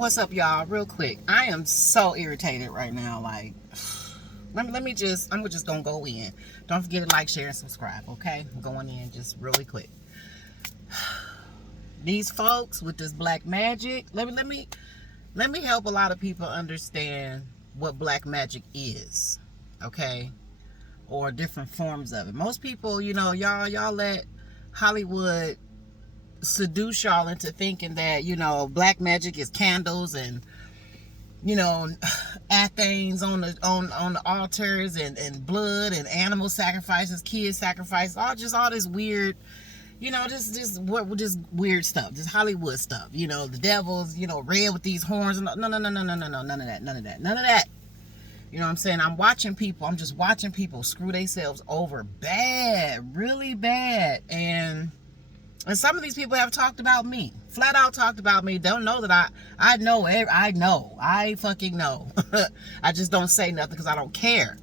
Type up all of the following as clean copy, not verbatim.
What's up, y'all? Real quick, I am so irritated right now. Like, I'm just gonna go in. Don't forget to like, share, and subscribe. Okay, I'm going in just really quick. These folks with this black magic. Let me help a lot of people understand what black magic is. Okay, or different forms of it. Most people, y'all let Hollywood seduce y'all into thinking that black magic is candles and athens on the altars and blood and animal sacrifices, kid sacrifices, all this weird, just weird stuff, just Hollywood stuff. The devil's red with these horns. No, none of that. You know what I'm saying? I'm just watching people screw themselves over bad, really bad. And some of these people have talked about me, flat out talked about me. Don't know that I fucking know. I just don't say nothing because I don't care.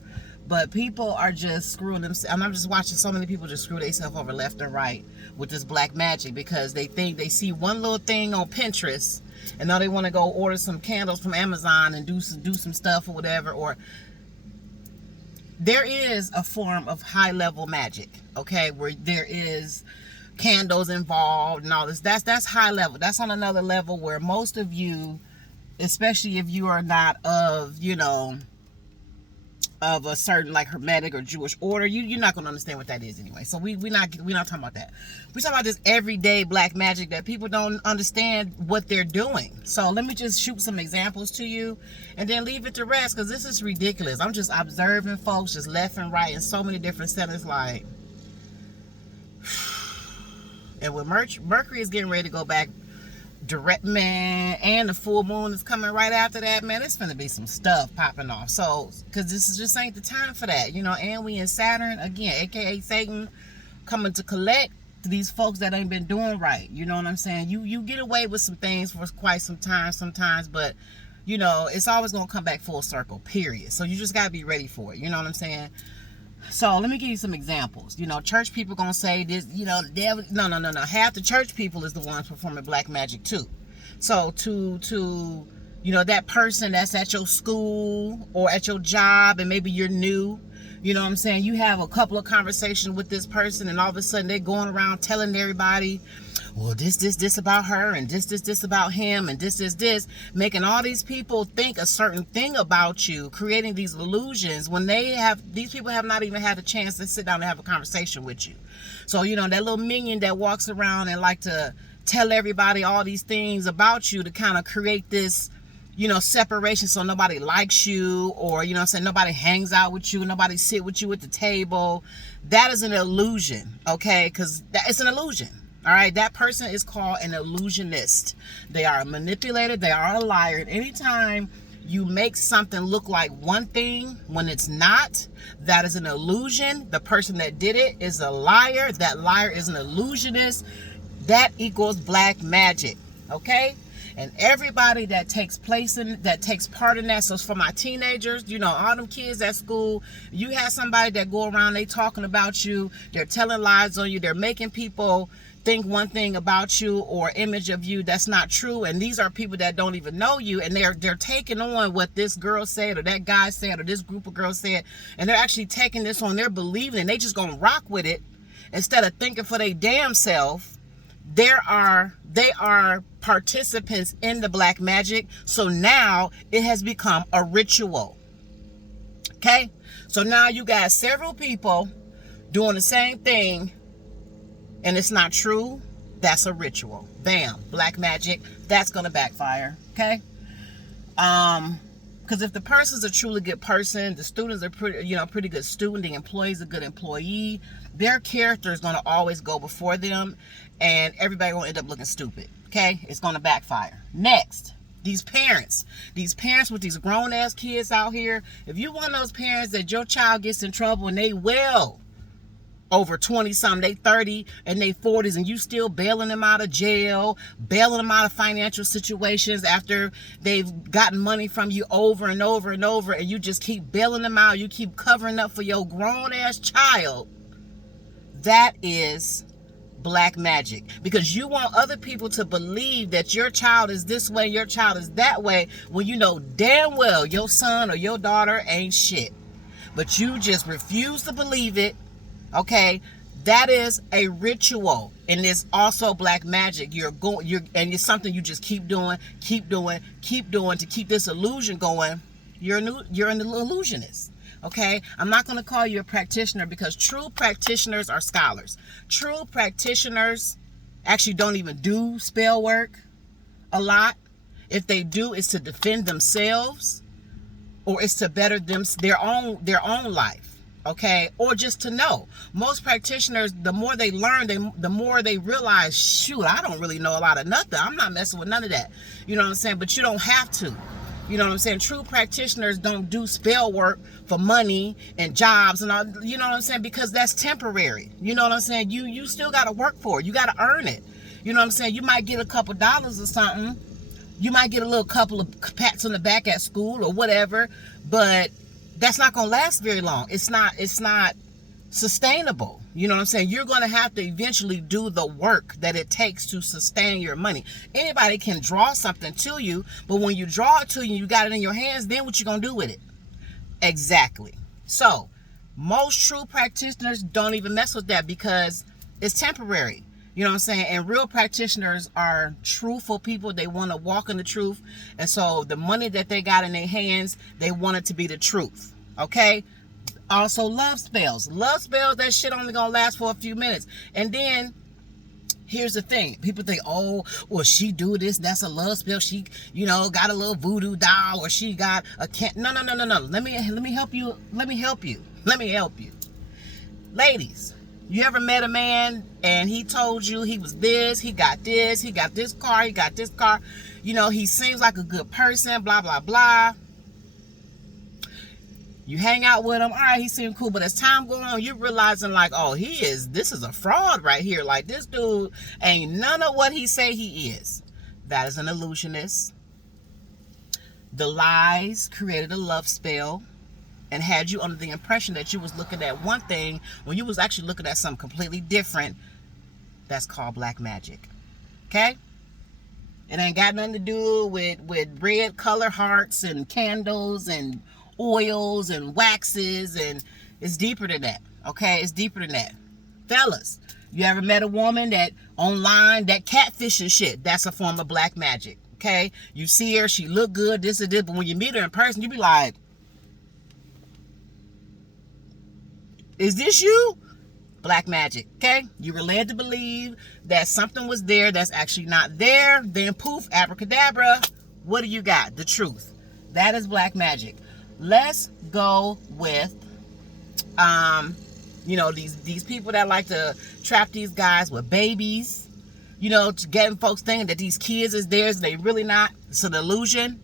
But people are just screwing themselves. And I'm just watching so many people just screw themselves over left and right with this black magic because they think they see one little thing on Pinterest and now they want to go order some candles from Amazon and do some stuff or whatever. Or there is a form of high level magic, okay, where there is candles involved and all this. That's high level. That's on another level where most of you, especially if you are not of of a certain like Hermetic or Jewish order, you're not gonna understand what that is anyway. So we're not talking about that. We're talking about this everyday black magic that people don't understand what they're doing. So let me just shoot some examples to you and then leave it to rest, because this is ridiculous. I'm just observing folks just left and right in so many different settings, like. And when Mercury is getting ready to go back direct, man, and the full moon is coming right after that, man, it's gonna be some stuff popping off. So, because this just ain't the time for that, and we in Saturn again, aka Satan, coming to collect these folks that ain't been doing right. You know what I'm saying? You get away with some things for quite some time sometimes, but it's always gonna come back full circle, period. So you just gotta be ready for it. You know what I'm saying? So let me give you some examples. Church people gonna say this, the devil. No. Half the church people is the ones performing black magic too. So to that person that's at your school or at your job, and maybe you're new, you know what I'm saying? You have a couple of conversations with this person, and all of a sudden they're going around telling everybody, well, this about her, and this about him, and this, making all these people think a certain thing about you, creating these illusions when these people have not even had a chance to sit down and have a conversation with you. So, that little minion that walks around and like to tell everybody all these things about you to kind of create this, separation, so nobody likes you, or, nobody hangs out with you, nobody sit with you at the table. That is an illusion, okay? Because it's an illusion. All right, that person is called an illusionist. They are a manipulator. They are a liar. And anytime you make something look like one thing when it's not, that is an illusion. The person that did it is a liar. That liar is an illusionist. That equals black magic. Okay? And everybody that takes part in that. So for my teenagers, all them kids at school, you have somebody that go around, they talking about you, they're telling lies on you, they're making people think one thing about you or image of you that's not true. And these are people that don't even know you, and they're taking on what this girl said or that guy said or this group of girls said, and they're actually taking this on. They're believing, and they just gonna rock with it instead of thinking for their damn self. They are participants in the black magic. So now it has become a ritual. Okay, so now you got several people doing the same thing, and it's not true. That's a ritual. Bam, black magic. That's gonna backfire. Okay. Because if the person's a truly good person, the students are pretty good student, the employee's a good employee, their character is gonna always go before them, and everybody gonna end up looking stupid. Okay, it's gonna backfire. Next, these parents with these grown ass kids out here. If you one of those parents that your child gets in trouble and they over 20 something, they 30 and they 40s, and you still bailing them out of jail, bailing them out of financial situations after they've gotten money from you over and over and over, and you just keep bailing them out, you keep covering up for your grown ass child, that is black magic, because you want other people to believe that your child is this way, your child is that way, when you know damn well your son or your daughter ain't shit. But you just refuse to believe it. Okay, that is a ritual, and it's also black magic. And it's something you just keep doing to keep this illusion going. You're an illusionist. Okay, I'm not going to call you a practitioner, because true practitioners are scholars. True practitioners actually don't even do spell work a lot. If they do, it's to defend themselves, or it's to better their own life. Okay, or just to know. Most practitioners, the more they learn, the more they realize, shoot, I don't really know a lot of nothing. I'm not messing with none of that. You know what I'm saying? But you don't have to. You know what I'm saying? True practitioners don't do spell work for money and jobs and all, you know what I'm saying? Because that's temporary. You know what I'm saying? You still got to work for it. You got to earn it. You know what I'm saying? You might get a couple dollars or something. You might get a couple of pats on the back at school or whatever, but that's not going to last very long. It's not sustainable. You know what I'm saying? You're going to have to eventually do the work that it takes to sustain your money. Anybody can draw something to you, but when you draw it to you, you got it in your hands, then what you going to do with it? Exactly. So most true practitioners don't even mess with that, because it's temporary. You know what I'm saying? And real practitioners are truthful people. They want to walk in the truth. And so the money that they got in their hands, they want it to be the truth. Okay? Also, love spells. Love spells, that shit only gonna last for a few minutes. And then, here's the thing. People think, oh, well, she do this. That's a love spell. She, got a little voodoo doll, or she got a cat. No. Let me help you. Let me help you. Ladies, you ever met a man and he told you he was this, he got this car, he seems like a good person, blah, blah, blah. You hang out with him, all right, he seemed cool, but as time goes on, you're realizing like, oh, this is a fraud right here. Like, this dude ain't none of what he say he is. That is an illusionist. The lies created a love spell and had you under the impression that you was looking at one thing when you was actually looking at something completely different. That's called black magic. Okay? It ain't got nothing to do with red color hearts and candles and oils and waxes, and it's deeper than that. Okay? It's deeper than that. Fellas, you ever met a woman that online, that catfishing shit? That's a form of black magic. Okay? You see her, she look good, this and this, but when you meet her in person, you be like, is this you? Black magic. Okay? You were led to believe that something was there that's actually not there. Then poof, abracadabra. What do you got? The truth. That is black magic. Let's go with these people that like to trap these guys with babies, getting folks thinking that these kids is theirs. They really not. It's an illusion.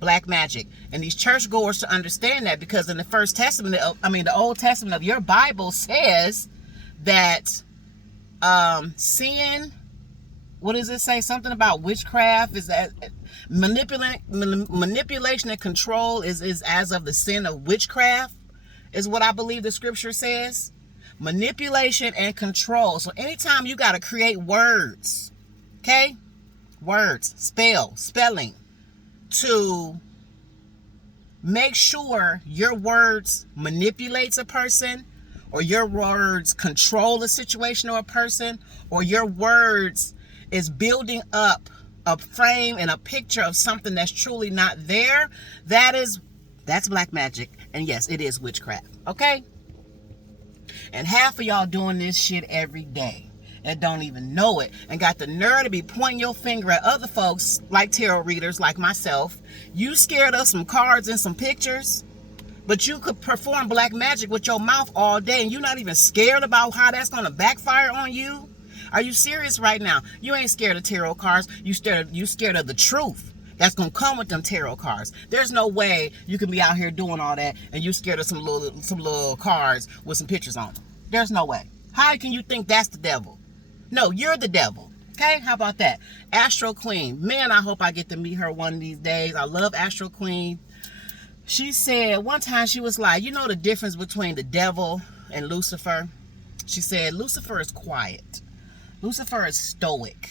Black magic. And these churchgoers to understand that, because in the the Old Testament of your Bible says that sin, what does it say? Something about witchcraft is that manipulation and control is as of the sin of witchcraft, is what I believe the scripture says. Manipulation and control. So anytime you got to create words, okay? Words, spelling, to make sure your words manipulates a person, or your words control a situation or a person, or your words is building up a frame and a picture of something that's truly not there, that's black magic. And yes, it is witchcraft. Okay? And half of y'all doing this shit every day and don't even know it, and got the nerve to be pointing your finger at other folks like tarot readers like myself. You scared of some cards and some pictures, but you could perform black magic with your mouth all day, and you're not even scared about how that's going to backfire on you? Are you serious right now? You ain't scared of tarot cards. You scared of the truth that's going to come with them tarot cards. There's no way you can be out here doing all that and you scared of some little cards with some pictures on them. There's no way. How can you think that's the devil? No, you're the devil. Okay, how about that? Astro Queen. Man, I hope I get to meet her one of these days. I love Astro Queen. She said one time, she was like, the difference between the devil and Lucifer? She said, Lucifer is quiet. Lucifer is stoic.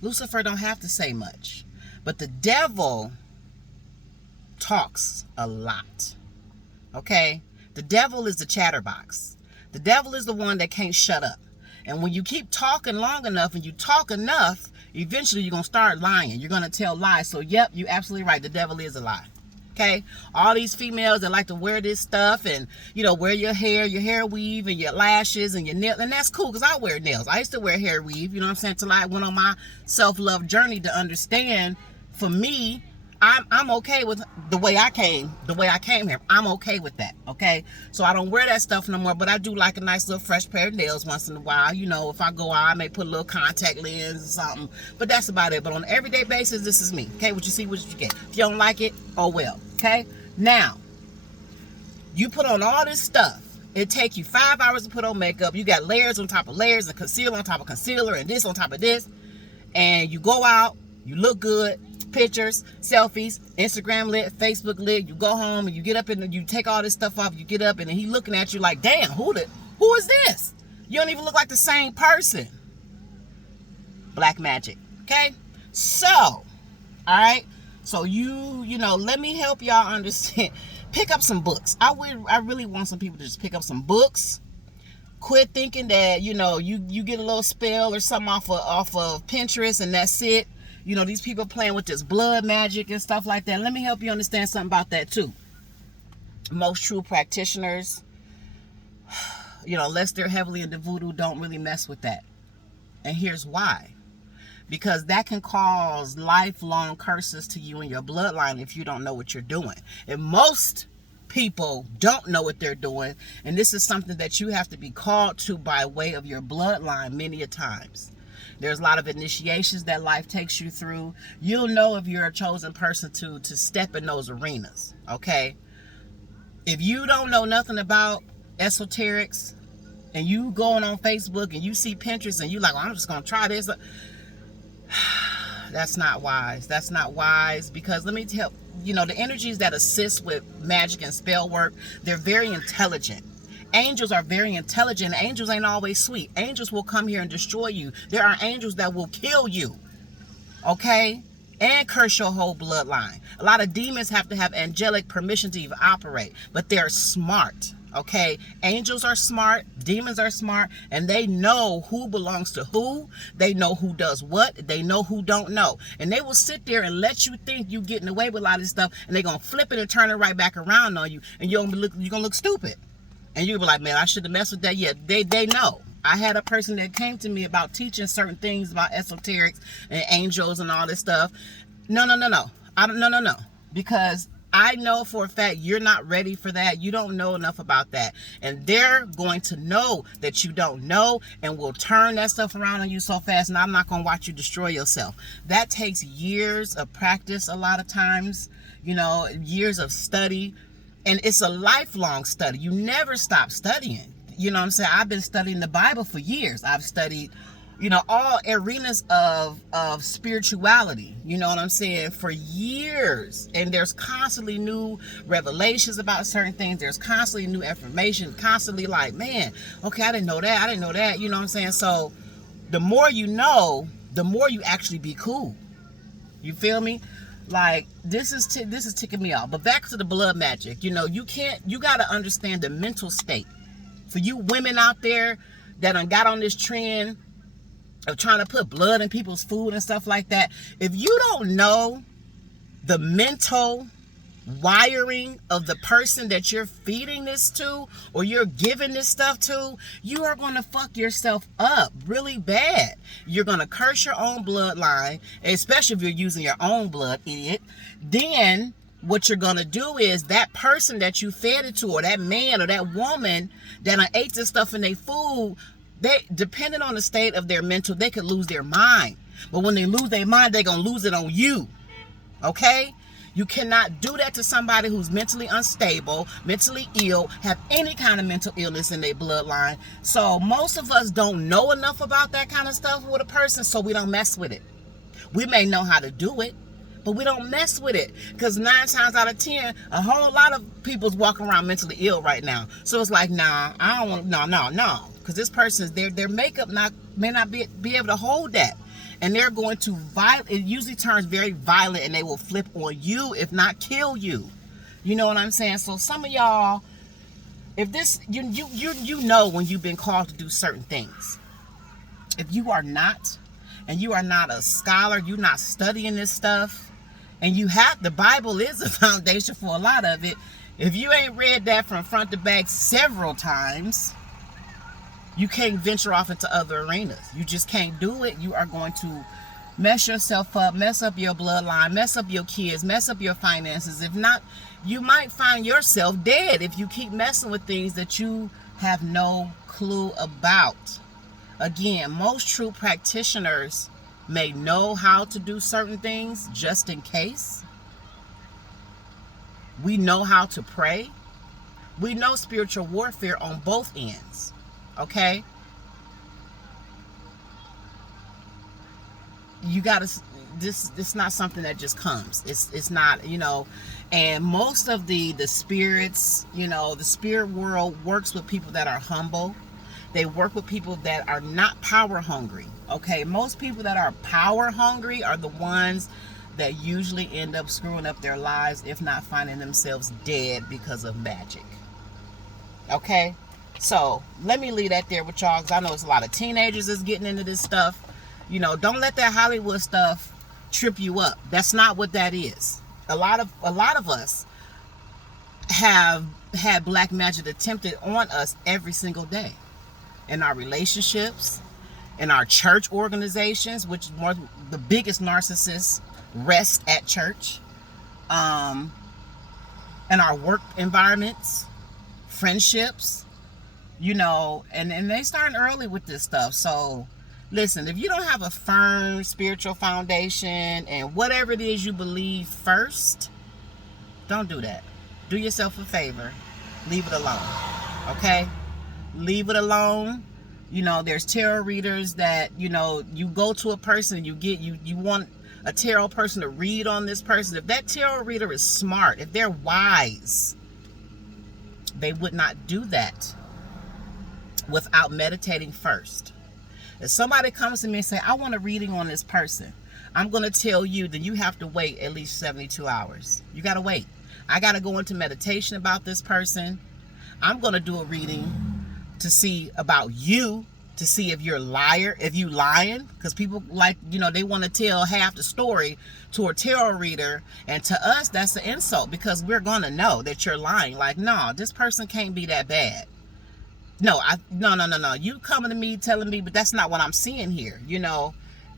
Lucifer don't have to say much. But the devil talks a lot. Okay? The devil is the chatterbox. The devil is the one that can't shut up. And when you keep talking long enough and you talk enough, eventually you're going to start lying. You're going to tell lies. So, yep, you're absolutely right. The devil is a lie. Okay? All these females that like to wear this stuff and, you know, wear your hair weave and your lashes and your nails. And that's cool because I wear nails. I used to wear hair weave, you know what I'm saying, till I went on my self-love journey to understand, for me, I'm okay with the way I came here. I'm okay with that, okay? So I don't wear that stuff no more, but I do like a nice little fresh pair of nails once in a while. You know, if I go out, I may put a little contact lens or something, but that's about it. But on an everyday basis, this is me, okay? What you see, what you get. If you don't like it, oh well, okay? Now, you put on all this stuff. It take you 5 hours to put on makeup. You got layers on top of layers and concealer on top of concealer and this on top of this. And you go out, you look good, pictures, selfies, Instagram lit, Facebook lit. You go home and you get up and you take all this stuff off. You get up and he looking at you like, damn, who is this? You don't even look like the same person. Black magic. Okay? So, all right. So you know, let me help y'all understand. Pick up some books. I really want some people to just pick up some books. Quit thinking that, you know, you get a little spell or something off of Pinterest and that's it. You know, these people playing with this blood magic and stuff like that. Let me help you understand something about that too. Most true practitioners, you know, unless they're heavily into voodoo, don't really mess with that. And here's why. Because that can cause lifelong curses to you and your bloodline if you don't know what you're doing. And most people don't know what they're doing. And this is something that you have to be called to by way of your bloodline many a times. There's a lot of initiations that life takes you through. You'll know if you're a chosen person to step in those arenas, okay? If you don't know nothing about esoterics and you going on Facebook and you see Pinterest and you like, well, I'm just going to try this. That's not wise. That's not wise because let me tell you, know, the energies that assist with magic and spell work, they're very intelligent. Angels are very intelligent. Angels ain't always sweet. Angels will come here and destroy you. There are angels that will kill you. Okay? And curse your whole bloodline. A lot of demons have to have angelic permission to even operate. But they're smart. Okay? Angels are smart. Demons are smart. And they know who belongs to who. They know who does what. They know who don't know. And they will sit there and let you think you're getting away with a lot of this stuff. And they're going to flip it and turn it right back around on you. And you're going to look stupid. And you'll be like, man, I should have messed with that. Yeah, they know. I had a person that came to me about teaching certain things about esoterics and angels and all this stuff. No. No. Because I know for a fact you're not ready for that. You don't know enough about that. And they're going to know that you don't know and will turn that stuff around on you so fast. And I'm not going to watch you destroy yourself. That takes years of practice a lot of times, you know, years of study. And it's a lifelong study. You never stop studying. You know what I'm saying? I've been studying the Bible for years. I've studied, you know, all arenas of spirituality. You know what I'm saying? For years. And there's constantly new revelations about certain things. There's constantly new information. Constantly like, man, okay, I didn't know that. I didn't know that. You know what I'm saying? So the more you know, the more you actually be cool. You feel me? Like, this is ticking me off. But back to the blood magic. You know, you got to understand the mental state. For you women out there that done got on this trend of trying to put blood in people's food and stuff like that. If you don't know the mental wiring of the person that you're feeding this to or you're giving this stuff to, you are going to fuck yourself up really bad. You're going to curse your own bloodline, especially if you're using your own blood, idiot. Then what you're going to do is that person that you fed it to, or that man or that woman that ate this stuff in their food, they, depending on the state of their mental, they could lose their mind. But when they lose their mind, they're going to lose it on you. Okay? You cannot do that to somebody who's mentally unstable, mentally ill, have any kind of mental illness in their bloodline. So most of us don't know enough about that kind of stuff with a person, so we don't mess with it. We may know how to do it, but we don't mess with it. Because 9 times out of 10, a whole lot of people's walking around mentally ill right now. So it's like, nah, I don't want, no. because this person's their makeup may not be able to hold that, and they're going to it usually turns very violent, and they will flip on you, if not kill you. You know what I'm saying? So some of y'all, if this you know when you've been called to do certain things. If you are not, and you are not a scholar, you're not studying this stuff, and the Bible is the foundation for a lot of it. If you ain't read that from front to back several times, you can't venture off into other arenas. You just can't do it. You are going to mess yourself up, mess up your bloodline, mess up your kids, mess up your finances. If not, you might find yourself dead if you keep messing with things that you have no clue about. Again, most true practitioners may know how to do certain things just in case. We know how to pray. We know spiritual warfare on both ends. Okay? You gotta, this not something that just comes. It's not, and most of the spirits, the spirit world works with people that are humble. They work with people that are not power hungry. Okay? Most people that are power hungry are the ones that usually end up screwing up their lives, if not finding themselves dead because of magic. Okay? So, let me leave that there with y'all, because I know it's a lot of teenagers that's getting into this stuff. Don't let that Hollywood stuff trip you up. That's not what that is. A lot of us have had black magic attempted on us every single day. In our relationships, in our church organizations, which is the biggest narcissists rest at church, in our work environments, friendships, and they starting early with this stuff. So listen, if you don't have a firm spiritual foundation and whatever it is you believe first, don't do that. Do yourself a favor, leave it alone. Okay? Leave it alone. There's tarot readers that, you go to a person and you want a tarot person to read on this person. If that tarot reader is smart, if they're wise, they would not do that without meditating first. If somebody comes to me and say, I want a reading on this person, I'm going to tell you that you have to wait at least 72 hours. You got to wait. I got to go into meditation about this person. I'm going to do a reading to see about you, to see if you're a liar, if you lying, because people they want to tell half the story to a tarot reader, and to us that's an insult, because we're going to know that you're lying. Like, no, this person can't be that bad. No, you coming to me telling me, but that's not what I'm seeing here,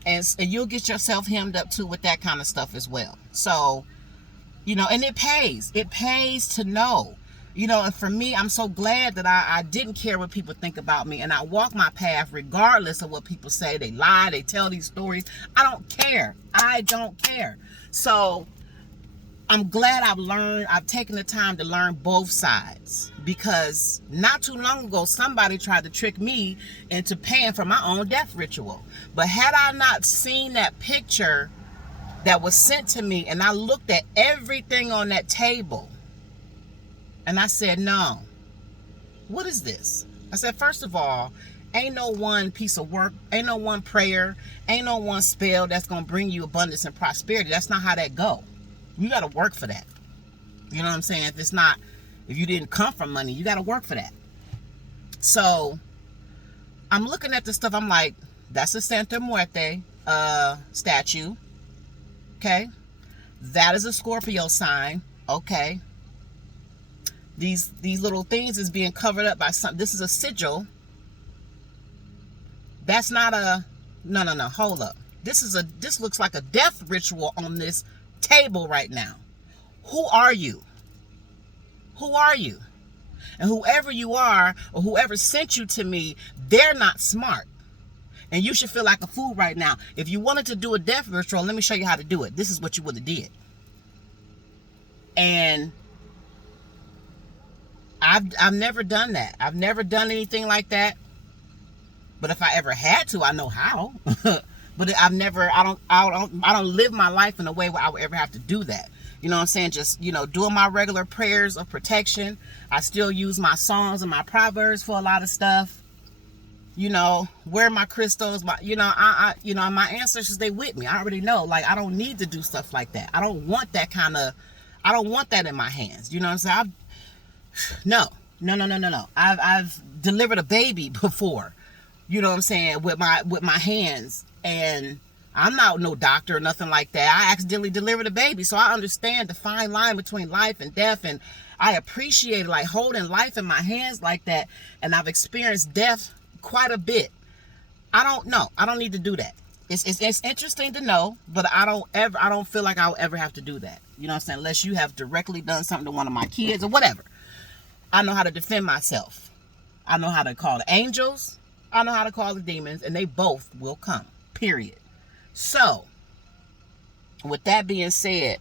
and you'll get yourself hemmed up too with that kind of stuff as well. So, and it pays to know. And for me, I'm so glad that I didn't care what people think about me, and I walk my path regardless of what people say. They lie, they tell these stories. I don't care. So I'm glad I've taken the time to learn both sides, because not too long ago, somebody tried to trick me into paying for my own death ritual. But had I not seen that picture that was sent to me, and I looked at everything on that table, and I said, no, what is this? I said, first of all, ain't no one piece of work, ain't no one prayer, ain't no one spell that's going to bring you abundance and prosperity. That's not how that go. You got to work for that. You know what I'm saying? If you didn't come from money, you got to work for that. So I'm looking at this stuff. I'm like, that's a Santa Muerte statue. Okay. That is a Scorpio sign. Okay. These little things is being covered up by something. This is a sigil. That's not a, no, hold up. This looks like a death ritual on this table right now. Who are you? Who are you? And whoever you are, or whoever sent you to me, they're not smart. And you should feel like a fool right now. If you wanted to do a death ritual, let me show you how to do it. This is what you would have did. And I've never done that. I've never done anything like that. But if I ever had to, I know how. But I don't live my life in a way where I would ever have to do that. You know what I'm saying? Just, doing my regular prayers of protection. I still use my Psalms and my Proverbs for a lot of stuff. You know, where are my crystals? My, my ancestors, they with me. I already know. Like, I don't need to do stuff like that. I don't want that in my hands. You know what I'm saying? No. I've delivered a baby before. You know what I'm saying? With my hands, and I'm not no doctor or nothing like that. I accidentally delivered a baby, so I understand the fine line between life and death, and I appreciate like holding life in my hands like that. And I've experienced death quite a bit. I don't know. I don't need to do that. It's interesting to know, but I don't feel like I'll ever have to do that. You know what I'm saying? Unless you have directly done something to one of my kids or whatever. I know how to defend myself. I know how to call the angels. I know how to call the demons, and they both will come. Period. So, with that being said,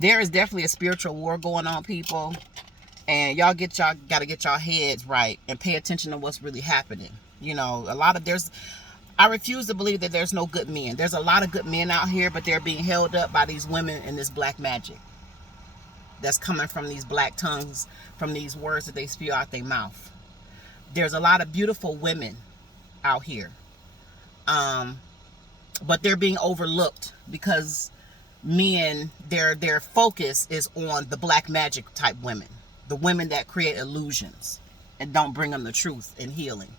there is definitely a spiritual war going on, people. And y'all got to get y'all heads right and pay attention to what's really happening. You know, I refuse to believe that there's no good men. There's a lot of good men out here, but they're being held up by these women and this black magic that's coming from these black tongues, from these words that they spew out their mouth. There's a lot of beautiful women out here. But they're being overlooked because men, their focus is on the black magic type women. The women that create illusions and don't bring them the truth and healing.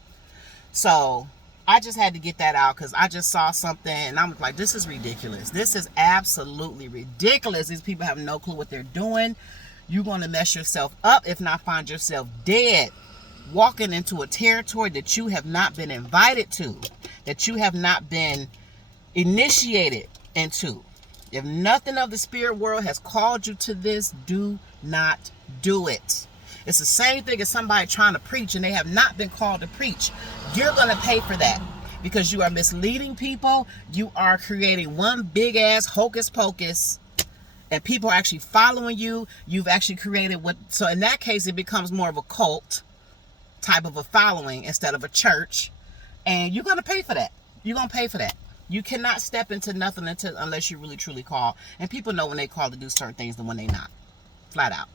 So I just had to get that out because I just saw something and I'm like, this is ridiculous. This is absolutely ridiculous. These people have no clue what they're doing. You're going to mess yourself up, if not find yourself dead, walking into a territory that you have not been invited to, that you have not been initiated into. If nothing of the spirit world has called you to this, do not do it. It's the same thing as somebody trying to preach and they have not been called to preach. You're going to pay for that because you are misleading people. You are creating one big ass hocus pocus and people are actually following you. You've actually created so in that case, it becomes more of a cult type of a following instead of a church. And you're going to pay for that. You're going to pay for that. You cannot step into nothing unless you really truly call. And people know when they call to do certain things than when they not. Flat out.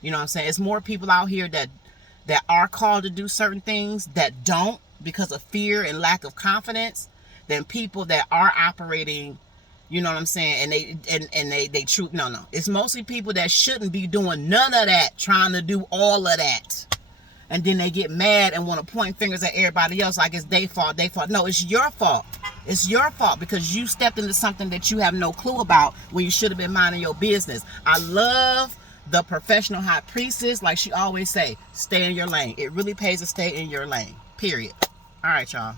You know what I'm saying? It's more people out here that are called to do certain things that don't because of fear and lack of confidence than people that are operating, you know what I'm saying? And they true. No. It's mostly people that shouldn't be doing none of that, trying to do all of that. And then they get mad and want to point fingers at everybody else like it's their fault. No, it's your fault. It's your fault because you stepped into something that you have no clue about when you should have been minding your business. I love the professional high priestess. Like she always say, stay in your lane. It really pays to stay in your lane. Period. All right, y'all.